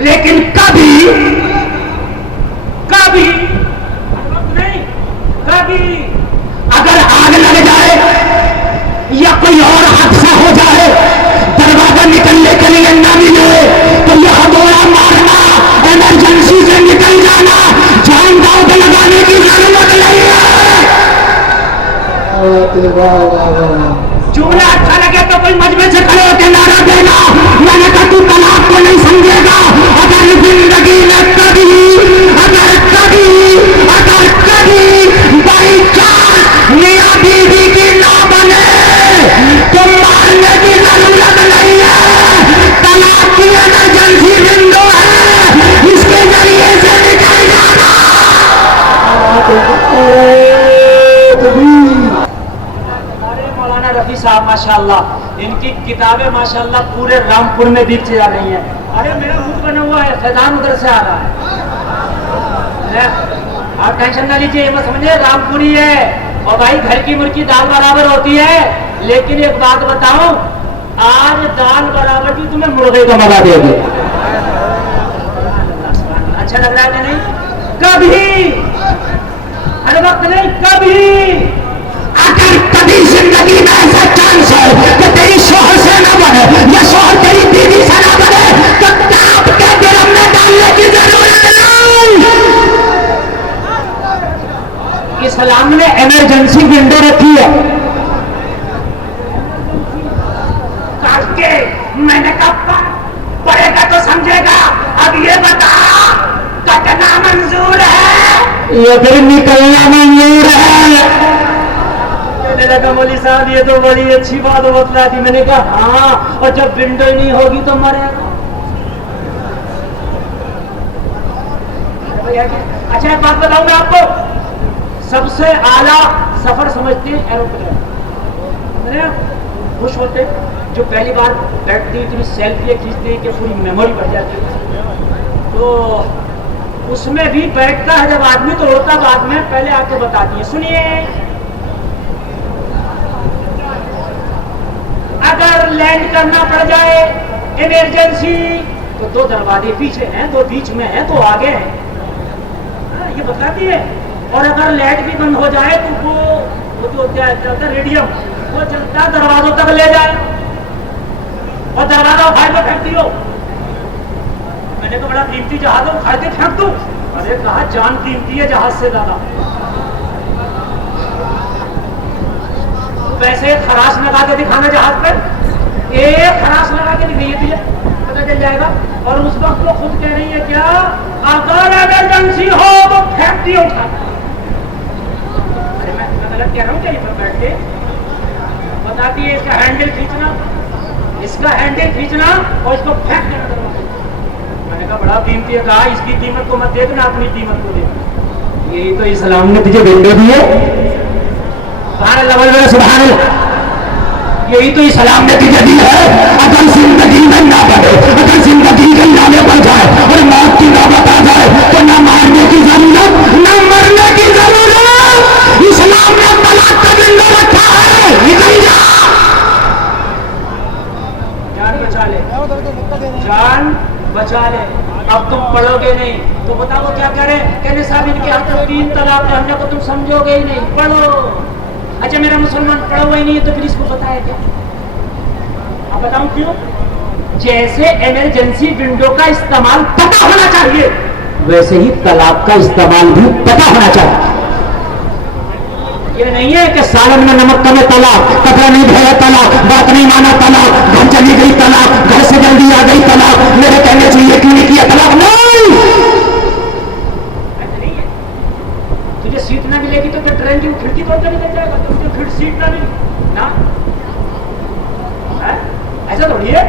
لیکن کبھی نہیں، کبھی اگر آگ لگ جائے یا کوئی اور حادثہ ہو جائے، دروازہ نکلنے کے لیے نہ ملے تو یہ ہتھوڑا مارنا، ایمرجنسی سے نکل جانا، جان داؤ پہ لگانے کی ضرورت نہیں ہے۔ جملہ اچھا لگے تو کوئی مجمع سے کھڑے ہو کے نعرہ دینا۔ میں نے کہا تو طلاق کو نہیں سمجھے گا، اگر زندگی میں کبھی بائی چانس میاں بیوی کی نہ بنے تو مارنے کی ضرورت نہیں ہے۔ طلاق کی ایمرجنسی ونڈو ہے، اس کے ذریعے سے نکل جانا۔ مولانا رفیع صاحب ماشاءاللہ، ان کی کتابیں ماشاءاللہ پورے رامپور میں بیچ جا رہی ہیں۔ ارے میرا منہ بنا ہوا ہے، فیضان ادھر سے آ رہا ہے، آپ ٹینشن نہ لیجیے، یہ مت سمجھے رامپوری ہے۔ اور بھائی گھر کی مرغی دال برابر ہوتی ہے، لیکن ایک بات بتاؤں، آج دال برابر بھی تمہیں مرغے کا مزہ دے دے۔ اچھا لگ رہا ہے کہ نہیں؟ کبھی ہر وقت نہیں، کبھی اگر کبھی زندگی میں ایسا چانس ہے کہ تیری شوہر سے نہ بنے یا شوہر تیری بیوی سے نہ بنے تو ٹاپ کے درم میں ڈالنے کی ضرورت نہیں۔ اسلام نے ایمرجنسی ونڈو رکھی ہے۔ کاٹ کے میں نے کہا پڑے گا تو سمجھے گا، اب یہ بتا کٹنا منظور ہے یا پھر نکلنا منظور ہے؟ میں نے کہا مولوی صاحب یہ تو بڑی اچھی بات بتلا دی۔ میں نے کہا ہاں، اور جب ونڈو ہی نہیں ہوگی تو مرے گا۔ اچھا ایک بات بتاؤں میں آپ کو، سب سے اعلیٰ سفر سمجھتے ہیں ایروپلین۔ خوش ہوتے جو پہلی بار بیٹھتی اتنی سیلفی کھینچتے کہ پوری میموری بڑھ جاتی، تو اس میں بھی بیٹھتا ہے جب آدمی تو ہوتا بعد میں، پہلے آ کے بتاتی ہے سنیے اگر لینڈ کرنا پڑ جائے ایمرجنسی تو دو دروازے پیچھے ہیں، دو بیچ میں ہیں، دو آگے ہیں، یہ بتاتی ہے۔ اور اگر لائٹ بھی بند ہو جائے تو وہ جو چلتا ہے ریڈیم، وہ چلتا دروازوں تک لے جائے، اور دروازہ اٹھائے تو پھینک دیو۔ میں نے کہا بڑا قیمتی جہاز ہے، اٹھائے تو پھینک دوں۔ ارے کہا جان قیمتی ہے جہاز سے زیادہ۔ ویسے خراش لگا کے دکھانا جہاز پہ، ایک خراش لگا کے دکھائیے تجھے پتہ چل جائے گا۔ اور اس وقت وہ خود کہہ رہی ہے کیا اگر ایمرجنسی ہو تو پھینک دیو اٹھا۔ ارے میں غلط کہہ رہا ہوں کیا؟ یہ پر بیٹھ کے بتاتی ہے اس کا ہینڈل کھینچنا، اس کا ہینڈل کھینچنا اور اس کو پھینک دینا۔ میں نے کہا بڑا قیمتی ہے، کہا اس کی قیمت کو مت دیکھنا، اپنی قیمت کو دیکھنا۔ یہی تو اسلام نے تجھے ونڈو دی ہے۔ سبحان اللہ، سبحان اللہ، یہی تو اسلام نے تجھے دی ہے۔ اگر زندگی میں نہ بڑھے، اگر زندگی کے نامے بڑھ جائے اور موت کی نوبت آ جائے تو نہ مارنے کی ضرورت، نہ مرنے کی ضرورت۔ اسلام نے طلاق کا ونڈو رکھا ہے، نکل جا، جان بچا لے، جان بچا لے۔ اب تم پڑھو گے نہیں تو بتاؤ کیا کرے؟ کہنے صاحب ان کے ہاتھ 3 طلاق ہم نے کو تم سمجھو گے ہی نہیں، پڑھو۔ اچھا میرا مسلمان پڑھا ہوا ہی نہیں ہے تو پھر اس کو بتایا کیا؟ اب بتاؤں کیوں؟ جیسے ایمرجنسی ونڈو کا استعمال پتہ ہونا چاہیے، ویسے ہی طلاق کا استعمال بھی پتہ ہونا چاہیے۔ یہ نہیں ہے کہ سالن میں نمک کم ہے طلاق، کپڑا نہیں دھویا طلاق، بات نہیں مانا طلاق، گھر چلی گئی طلاق، گھر سے جلدی آ گئی طلاق، میرے کہنے سے یہ کیوں نہیں کیا طلاق؟ نہیں، ایسا نہیں ہے۔ تجھے سیٹ نہ ملے گی تو پھر ٹرین کی کھڑکی توڑ کے نکل جائے گا، تو مجھے پھر سیٹ نہ ملی نا، ایسا تھوڑی ہے۔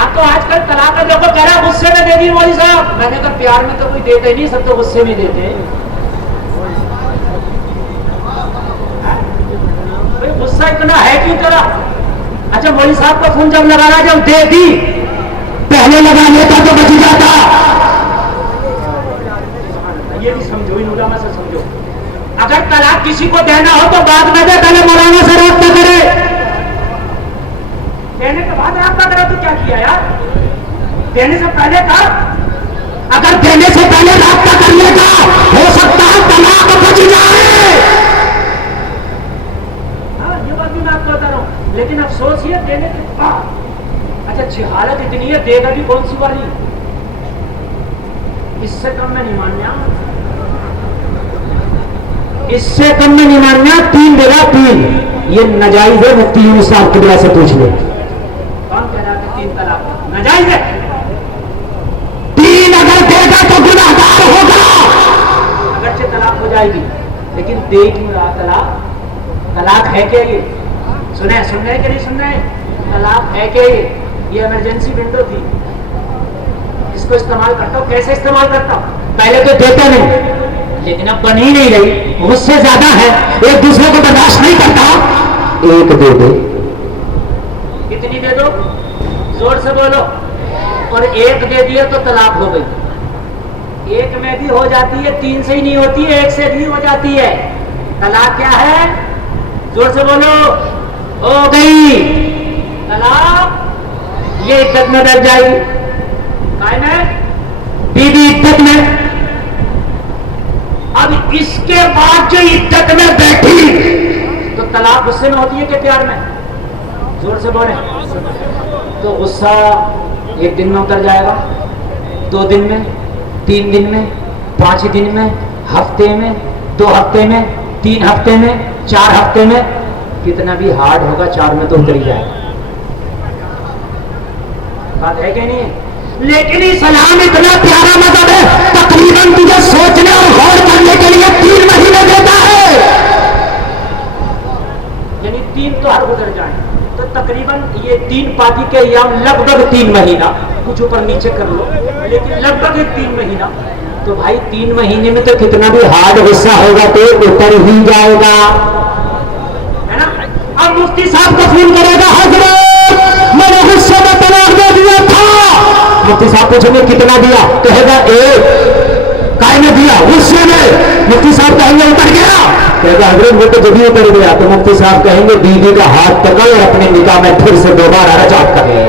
آپ تو آج کل طلاق کا دیکھو کہہ رہا غصے میں دے دی مولوی صاحب۔ میں نے کہا پیار میں تو کوئی دیتے نہیں، سب تو غصے میں دیتے ہیں۔ غصہ اتنا ہے کیوں تیرا؟ اچھا مولوی صاحب کا فون جب لگانا جب دے دی، پہلے لگا لیتا تو بچ جاتا۔ یہ بھی سمجھو، ان علماء سے سمجھو، اگر طلاق کسی کو دینا ہو تو بعد میں دے، پہلے مولانا سے رابطہ کرے۔ کہنے کے بعد رابطہ کرے تو کیا کیا یار؟ دینے سے پہلے کر. اگر دینے سے پہلے رابطہ کر لے گا ہو سکتا ہے طلاق بچ جائے. ہاں یہ بات بھی میں آپ کو بتا رہا ہوں. لیکن افسوس یہ دینے کے بعد اچھا جہالت اتنی ہے دے گا بھی کون سی والی. اس سے کم میں نہیں ماننا, اس سے کم میں نہیں ماننا. 3 دے گا 3. یہ ناجائز ہے. مفتی یونس صاحب قبلہ سے پوچھ لے. کون کہہ رہا ہے 3 طلاق ناجائز ہے؟ 3 اگر دے گا تو گناہگار ہوگا. اگرچہ طلاق ہو جائے گی لیکن دے کیوں رہا طلاق؟ طلاق ہے کیا یہ؟ سن رہے کہ نہیں سن رہے؟ طلاق ہے کیا یہ ایمرجنسی ونڈو تھی. اس کو استعمال کرتا ہوں. کیسے استعمال کرتا ہوں؟ پہلے تو دیتا نہیں لیکن اب بن ہی نہیں رہی. غصے زیادہ ہے, ایک دوسرے کو برداشت نہیں کرتا. ایک دے دے. کتنی دے دو؟ زور سے بولو. اور ایک دے دیا تو طلاق ہو گئی. ایک میں بھی ہو جاتی ہے, 3 سے ہی نہیں ہوتی ہے, 1 سے بھی ہو جاتی ہے. طلاق کیا ہے؟ زور سے بولو. ہو گئی طلاق. یہ عدت میں بیٹھ جائے گی. قائم ہے بیوی عدت میں. اب اس کے بعد جو عدت میں بیٹھی تو طلاق غصے میں ہوتی ہے کہ پیار میں؟ زور سے بولیں. تو غصہ 1 دن میں اتر جائے گا, 2 دن میں, 3 دن میں, 5 دن میں, ہفتے میں, 2 ہفتے میں, 3 ہفتے میں, 4 ہفتے میں. کتنا بھی ہارڈ ہوگا 4 میں تو اتر ہی جائے گا. بات ہے کہ نہیں ہے؟ لیکن اسلام اتنا پیارا مذہب ہے, تقریباً تجھے سوچنے اور غور کرنے کے لیے 3 مہینے دیتا ہے. یعنی 3 تو ہر گزر جائیں تو تقریباً یہ 3 پاتی کے ایام لگ بھگ 3 مہینہ, کچھ اوپر نیچے کر لو, لیکن لگ بھگ 3 مہینہ. تو بھائی 3 مہینے میں تو کتنا بھی ہارڈ غصہ ہوگا تو اتر ہی جائے گا, ہے نا؟ اب مفتی صاحب کو فون کرے گا, حضرت میں نے غصے میں طلاق دے دیا تھا. مفتی صاحب پوچھیں گے کتنا دیا؟ کہے گا 1. کائے نے دیا؟ غصے میں. مفتی صاحب کہیں گے اتر گیا؟ کہے گا حضرت وہ تو جب ہی اتر گیا. تو مفتی صاحب کہیں گے بیوی کا ہاتھ پکڑ اور اپنے نکاح میں پھر سے دوبارہ رجعت کرے.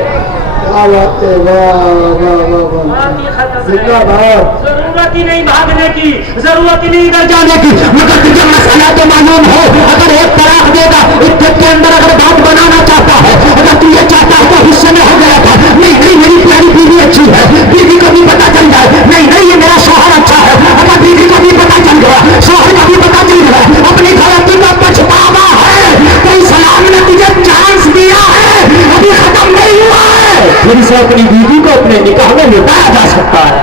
ضرورت ہی نہیں بھاگنے کی, ضرورت ہی نہیں ادھر جانے کی. مگر تجھے مسئلہ تو معلوم ہو, اگر ایک طلاق دے گا عدت کے اندر اگر بات بنانا چاہتا ہے, اگر تو یہ چاہتا ہے تو حصے میں ہو گیا تھا, نہیں میری پیاری بیوی اچھی ہے, بیوی کو بھی پتا چل جائے, نہیں یہ میرا شوہر اچھا ہے, اگر بیوی کو بھی پتا چل گیا, شوہر کو بھی پتا چل گیا, اپنی غلطی کا پچھتاوا ہے, تو اسلام نے تجھے چانس دیا ہے, ابھی ختم نہیں ہوا ہے, پھر سے اپنی بیوی کو اپنے نکاح میں لٹایا جا سکتا ہے.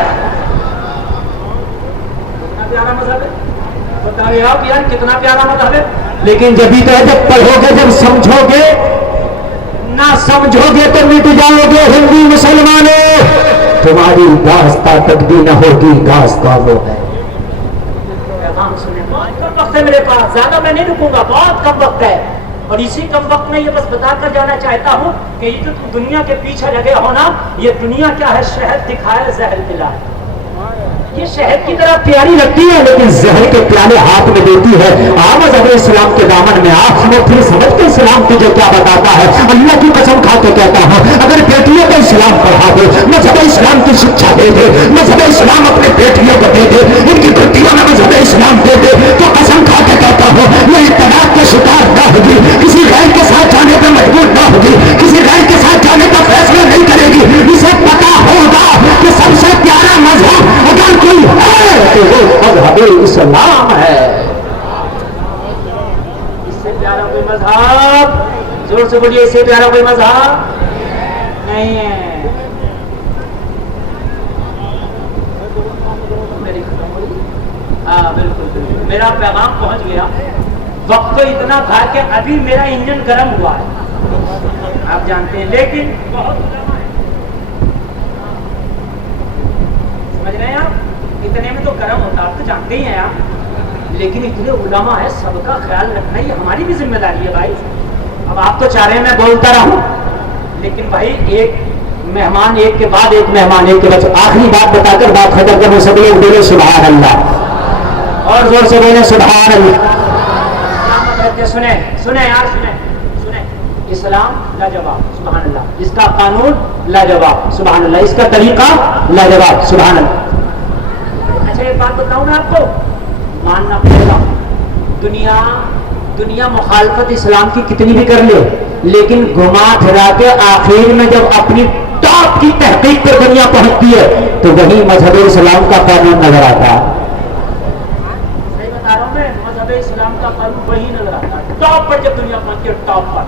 پیارا مذہب ہے, بتائیے آپ یار کتنا پیارا مذہب ہے. لیکن جبھی تو ہے جب پڑھو گے, جب سمجھو گے, نہ سمجھو گے تو مٹ جاؤ گے. ہندو مسلمانوں, تمہاری داستہ تقدیر نہ ہوگی, داستہ وہ ہے. پیغام سنیں, بہت کم وقت ہے میرے پاس, زیادہ میں نہیں رکوں گا, بہت کم وقت ہے. اور اسی کم وقت میں یہ بس بتا کر جانا چاہتا ہوں کہ یہ جو تم دنیا کے پیچھے لگے ہو نا, یہ دنیا کیا ہے, شہد دکھائے زہر پلا. یہ شہد کی طرح پیاری لگتی ہے لیکن زہر کے پیالے ہاتھ میں دیتی ہے. مذہب اسلام کے دامن میں آ, میں پھر سمجھ کے اسلام تجھے کیا بتاتا ہے. اللہ کی قسم کھا کے کہتا ہوں, اگر بیٹیوں کو اسلام پڑھا دے, مذہب اسلام کی شکشا دے دے, مذہب اسلام اپنے بیٹیوں کو دے دے, ان کی گھٹیوں میں مذہب اسلام دے دے, تو قسم کھا کے کہتا ہوں یہ طلاق کے شکار نہ ہوگی, کسی غیر کے ساتھ جانے پر مجبور نہ ہوگی, کسی غیر کے ساتھ جانے کا فیصلہ نہیں کرے گی. اسے پتا ہوگا کہ سب سے پیارا مذہب اگر کوئی ہے تو وہ مذہب اسلام ہے. اس سے پیارا کوئی مذہب, زور سے بولیے, اس سے پیارا کوئی مذہب نہیں ہے. میری ختم ہو گئی. ہاں بالکل بالکل, میرا پیغام پہنچ گیا. وقت تو اتنا تھا کہ ابھی میرا انجن گرم ہوا ہے, آپ جانتے ہیں, لیکن بہت علماء ہیں, سمجھ رہے ہیں آپ, اتنے میں تو گرم ہوتا, آپ تو جانتے ہی ہیں آپ, لیکن اتنے علماء ہیں, سب کا خیال رکھنا یہ ہماری بھی ذمہ داری ہے بھائی. اب آپ تو چاہ رہے ہیں میں بولتا رہوں, لیکن بھائی ایک مہمان ایک کے بعد ایک مہمان ایک کے بعد آخری بات بتا کر بات ختم کروں. سب لوگ بولے سبحان اللہ, اور زور سے بولے سبحان اللہ. سنیں یار, سنیں, اسلام لاجواب. سبحان اللہ، اس کا قانون لاجواب، سبحان اللہ، اس کا طریقہ لاجواب، سبحان اللہ۔ اچھا ایک بات بتاؤں میں آپ کو، ماننا پڑے گا، دنیا مخالفت اسلام کی کتنی بھی کر لے، لیکن گھما پھرا کے آخر میں جب اپنی ٹاپ کی تحقیق پر دنیا پہنچتی ہے تو وہی مذہب اسلام کا قانون نظر آتا ہے۔ صحیح بتا رہا ہوں میں، مذہب اسلام کا قانون وہی نظر آتا ہے ٹاپ پر، جب دنیا پہنچتی ہے ٹاپ پر،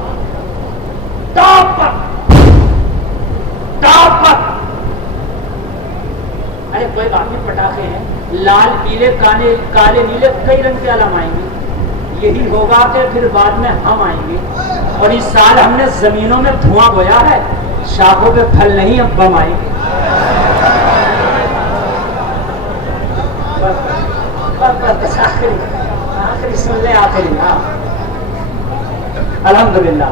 ٹاپ پر، ٹاپ پر۔ ارے کوئی بات نہیں، پٹاخے ہیں، لال پیلے کالے نیلے کئی رنگ کے علم آئیں گے، یہی ہوگا کہ پھر بعد میں ہم آئیں گے، اور اس سال ہم نے زمینوں میں دھواں بویا ہے، شاخوں پہ پھل نہیں، اب بم آئیں گے۔ بس آخری سن لیں، آخری، ہاں الحمدللہ۔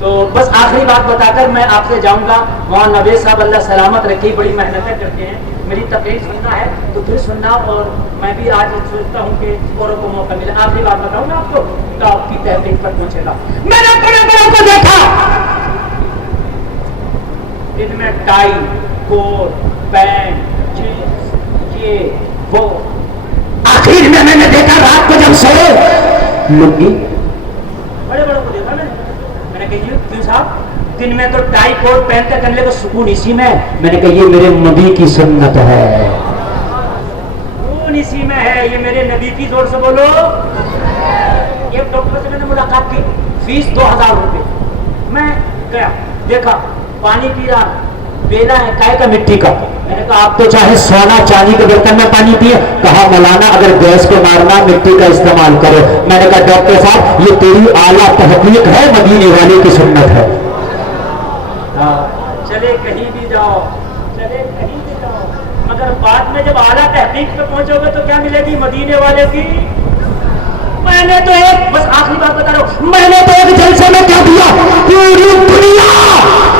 تو بس آخری بات بتا کر میں آپ سے جاؤں گا، مولانا نوید صاحب اللہ سلامت رکھے، بڑی محنتیں کرتے ہیں، میری تقریر سننا ہے تو پھر سننا، اور میں بھی آج سوچتا ہوں کہ اوروں کو موقع ملے۔ آخری بات بتاؤں گا آپ کو، ٹاپ کی تحقیق پر پہنچے گا۔ میں نے بڑے بڑوں کو دیکھا، ان میں ٹائی، کوٹ، پینٹ، جینس، یہ وہ، آخر میں نے دیکھا رات کو جب سوئے لنگی، بڑے بڑوں کو دیکھا میں نے کہا کیوں صاحب، دن میں تو ٹائی کوٹ پہنتے کرنے کا سکون اسی میں، میں نے کہا یہ میرے نبی کی سنت ہے، سکون اسی میں ہے، یہ میرے نبی کی، زور سے بولو۔ ایک ڈاکٹر سے میں نے ملاقات کی، فیس 2000 روپے، میں گیا دیکھا پانی پی رہا، بیلا ہے کائے کا، مٹی کا، میں نے کہا آپ تو چاہے سونا چاندی کے برتن میں پانی پیے، کہا مولانا اگر گیس کو مارنا مٹی کا استعمال کرو، میں نے کہا ڈاکٹر صاحب یہ تیری اعلیٰ تحقیق ہے، مدینے والے کی سنت ہے۔ چلے کہیں بھی جاؤ، چلے کہیں بھی جاؤ، مگر بعد میں جب اعلیٰ تحقیق پہ پہنچو گے تو کیا ملے گی؟ مدینے والے کی۔ میں نے تو ایک، بس آخری بات بتا رہا ہوں، میں نے تو ایک جلسے میں کہہ دیا پوری دنیا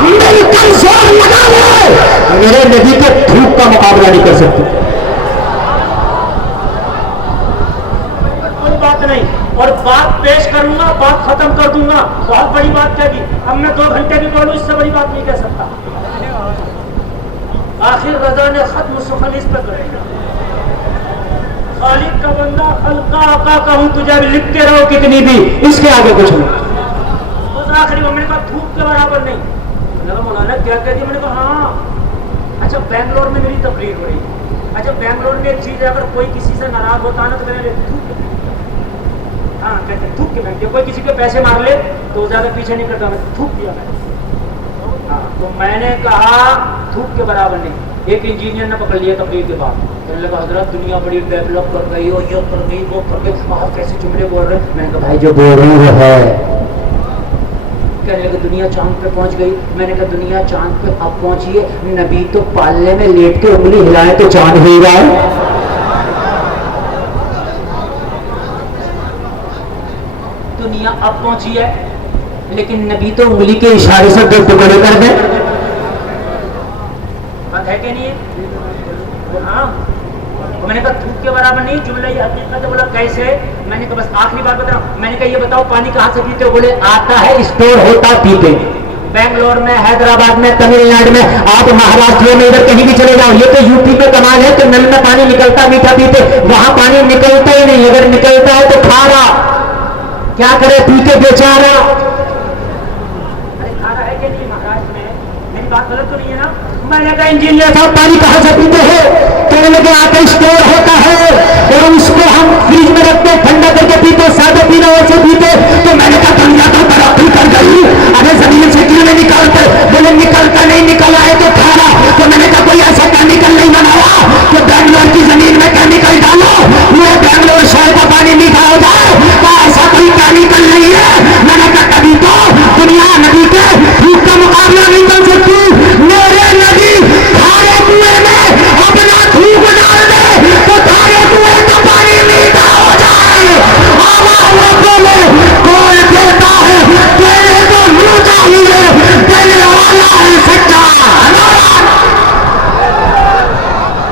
مل کر زور لگا لے، میرے نبی کے دھوپ کا مقابلہ نہیں کر سکتے، کوئی بات نہیں، اور بات پیش کروں گا، بات ختم کر دوں گا، بہت بڑی بات کہہ دی، اب میں 2 گھنٹے بھی بولوں اس سے بڑی بات نہیں کہہ سکتا۔ آخر رضا نے ختم سخن اس پہ کرے گا، خالق کا بندہ خلقہ آقا کا ہوں، تجھے بھی لکھتے رہو کتنی بھی، اس کے آگے کچھ نہیں۔ اس آخری میں نے کہا دھوپ کے برابر نہیں، میں نے کہا مولانا کیا کہہ دی؟ میں نے کہا ہاں اچھا بنگلور میں میری تقریر ہو رہی ہے، اچھا بنگلور میں ایک چیز ہے، اگر کوئی کسی سے ناراض ہوتا ہے نا تو میں نے دھوپ، ہاں کہتے ہیں دھوپ کے بینک، کوئی کسی کے پیسے مار لے تو زیادہ پیچھے نہیں کرتا، میں دھوپ دیا میں، ہاں تو میں نے کہا دھوپ کے برابر نہیں۔ ایک انجینئر نے پکڑ لیا تقریر کے بعد، کہنے لگا حضرت دنیا بڑی ڈیولپ کر گئی ہو، یہ کر گئی وہ کر گئی، آپ کیسے جملے بول رہے ہیں؟ میں نے کہا بھائی جو بول رہے ہیں وہ ہے۔ کہنے لگا دنیا چاند پہ پہنچ گئی، میں نے کہا دنیا چاند پہ اب پہنچی ہے، نبی تو پالنے میں لیٹ کے انگلی ہلائے تو چاند ہو رہا ہے۔ دنیا اب پہنچی ہے لیکن نبی تو انگلی کے اشارے سے 2 ٹکڑے کر دیں، بات ہے کہ نہیں ہے؟ ہاں میں نے کہا دھوپ کے برابر نہیں، جملہ یہ حقیقت ہے۔ بولا کیسے؟ میں نے کہا بس آخری بات بتا رہا ہوں، میں نے کہا یہ بتاؤ پانی کہاں سے پیتے ہو؟ بولے آتا ہے اسٹور ہوتا پیتے، بنگلور میں، حیدرآباد میں، تمل ناڈو میں، آپ مہاراشٹر میں ادھر کہیں بھی چلے جاؤ، یہ تو یو پی میں کمال ہے کہ نل میں پانی نکلتا میٹھا پیتے، وہاں پانی نکلتا ہی نہیں، اگر نکلتا ہے تو کھارا، کیا کرے پی کے بیچارہ۔ ارے کھارا ہے کہ نہیں مہاراشٹر میں؟ میری بات غلط تو نہیں ہے نا؟ میں نے کہا انجینئر صاحب پانی کہاں سے پیتے ہیں؟ کہنے لگے آتا اسٹور ہوتا ہے اور اس کو ہم فریج میں رکھتے ٹھنڈا کر کے پیتے، سادہ پینا ویسے پیتے۔ تو میں نے کہا دنیا تو ترقی کر گئی،